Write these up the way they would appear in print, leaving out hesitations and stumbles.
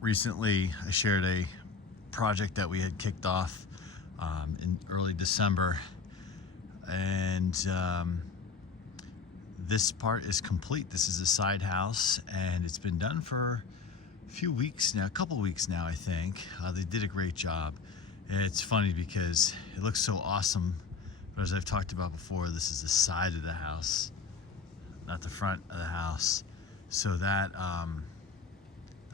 Recently, I shared a project that we had kicked off in early December, and this part is complete. This is a side house, and it's been done for a few weeks now, a couple weeks now, I think. They did a great job, and it's funny because it looks so awesome, but as I've talked about before, this is the side of the house, not the front of the house. So that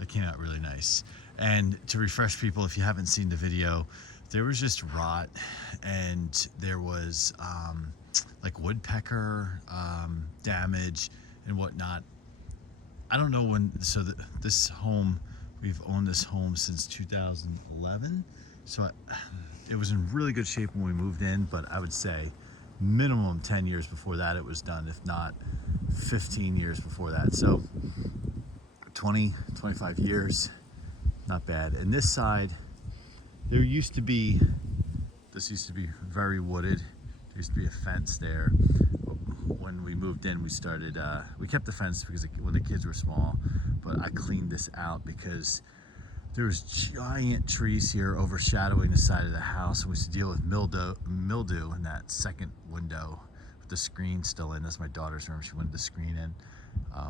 came out really nice. And to refresh people, if you haven't seen the video, there was just rot, and there was like woodpecker damage and whatnot. I don't know when. So this home, we've owned this home since 2011. So it was in really good shape when we moved in, but I would say minimum 10 years before that it was done, if not 15 years before that. So 20, 25 years, not bad. And this side, this used to be very wooded. There used to be a fence there. When we moved in, we kept the fence because when the kids were small, but I cleaned this out because there was giant trees here overshadowing the side of the house. We used to deal with mildew in that second window with the screen still in. That's my daughter's room. She wanted the screen in.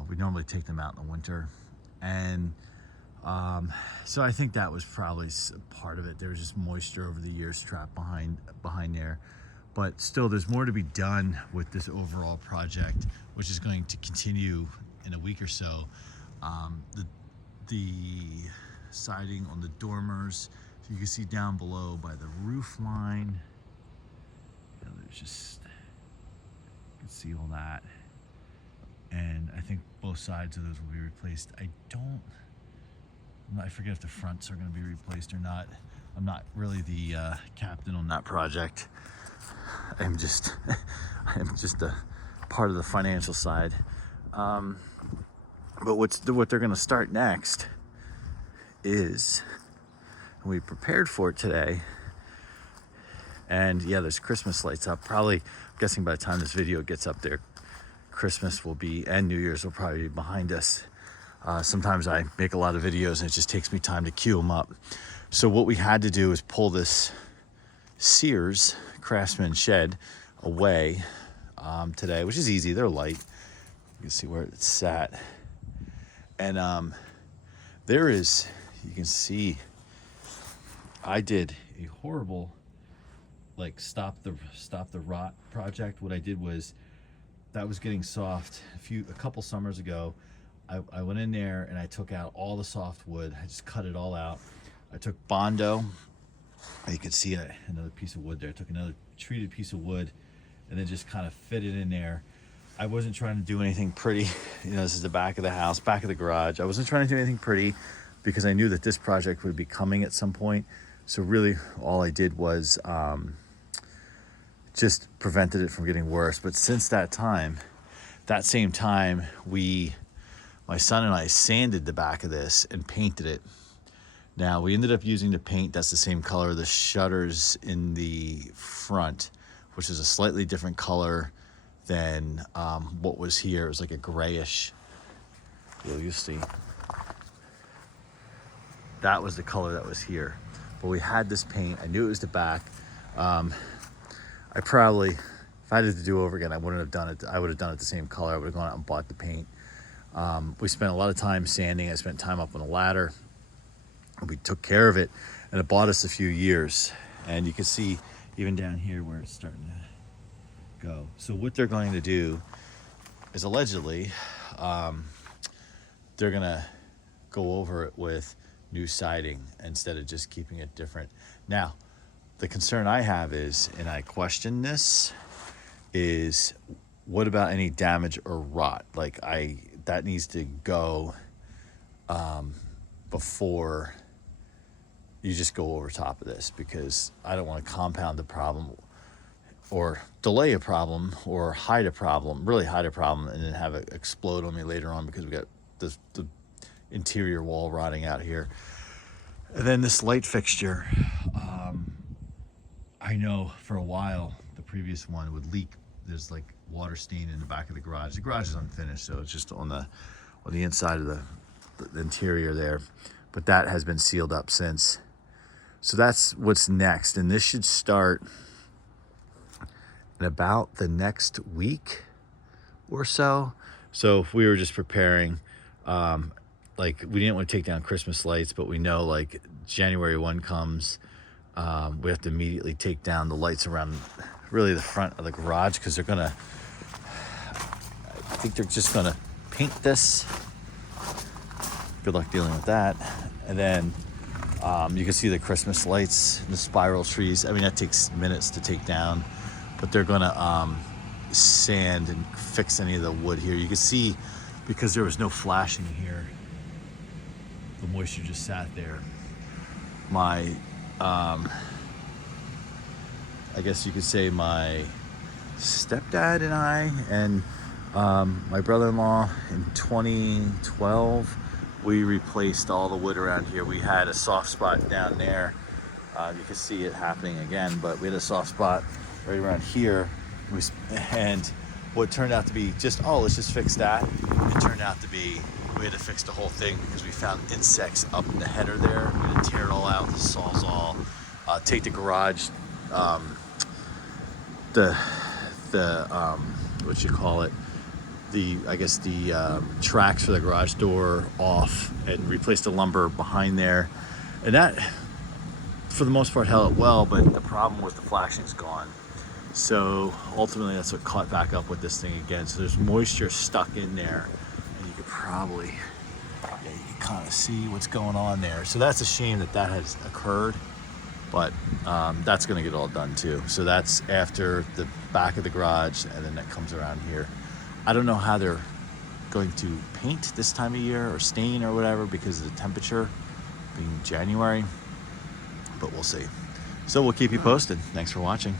We normally take them out in the winter. And so I think that was probably part of it. There was just moisture over the years trapped behind there. But still, there's more to be done with this overall project, which is going to continue in a week or so. The siding on the dormers, so you can see down below by the roof line. There's just, you can see all that. And I think both sides of those will be replaced. I forget if the fronts are going to be replaced or not. I'm not really the captain on that project. I'm just a part of the financial side. But what they're going to start next is, and we prepared for it today. And yeah, there's Christmas lights up. Probably, I'm guessing by the time this video gets up there, Christmas will be, and New Year's will probably be behind us. Sometimes I make a lot of videos and it just takes me time to queue them up. So what we had to do is pull this Sears Craftsman shed away today, which is easy. They're light. You can see where it's sat. And there is, you can see, I did a horrible stop the rot project. What I did was, that was getting soft a couple summers ago. I went in there and I took out all the soft wood. I just cut it all out. I took Bondo. You can see another piece of wood there. I took another treated piece of wood and then just kind of fit it in there. I wasn't trying to do anything pretty. This is the back of the house, back of the garage. I wasn't trying to do anything pretty because I knew that this project would be coming at some point. So really all I did was just prevented it from getting worse. But since that same time, my son and I sanded the back of this and painted it. Now, we ended up using the paint that's the same color of the shutters in the front, which is a slightly different color than what was here. It was like a grayish, you'll see. That was the color that was here. But we had this paint. I knew it was the back. I probably, if I had to do over again, I wouldn't have done it. I would have done it the same color. I would have gone out and bought the paint. We spent a lot of time sanding. I spent time up on a ladder. We took care of it, and it bought us a few years. And you can see even down here where it's starting to go. So what they're going to do is allegedly, they're gonna go over it with new siding instead of just keeping it different. Now, the concern I have is, and I question this, is what about any damage or rot? That needs to go before you just go over top of this, because I don't want to compound the problem or delay a problem or really hide a problem and then have it explode on me later on because we got the interior wall rotting out here. And then this light fixture, I know for a while the previous one would leak. There's like water stain in the back of the garage. The garage is unfinished, so it's just on the inside of the interior there. but that has been sealed up since. So that's what's next, and this should start in about the next week or so. So if we were just preparing, like we didn't want to take down Christmas lights, but we know like January 1 comes, we have to immediately take down the lights around really the front of the garage, because I think they're just gonna paint this. Good luck dealing with that. And then you can see the Christmas lights, the spiral trees. I mean, that takes minutes to take down, but they're gonna sand and fix any of the wood here. You can see, because there was no flashing here, the moisture just sat there. My I guess you could say my stepdad and I and my brother-in-law in 2012, we replaced all the wood around here. We had a soft spot down there. You can see it happening again, but we had a soft spot right around here. And what turned out to be just, oh, let's just fix that. It turned out to be, we had to fix the whole thing because we found insects up in the header there. We had to tear it all out, the sawzall, take the garage, what you call it, I guess the tracks for the garage door off, and replace the lumber behind there. And that, for the most part, held it well, but the problem was the flashing's gone. So ultimately that's what caught back up with this thing again. So there's moisture stuck in there, and you could probably, yeah, you can kind of see what's going on there. So that's a shame that that has occurred, but that's gonna get all done too. So that's after the back of the garage, and then that comes around here. I don't know how they're going to paint this time of year or stain or whatever because of the temperature being January, but we'll see. So we'll keep you posted. Thanks for watching.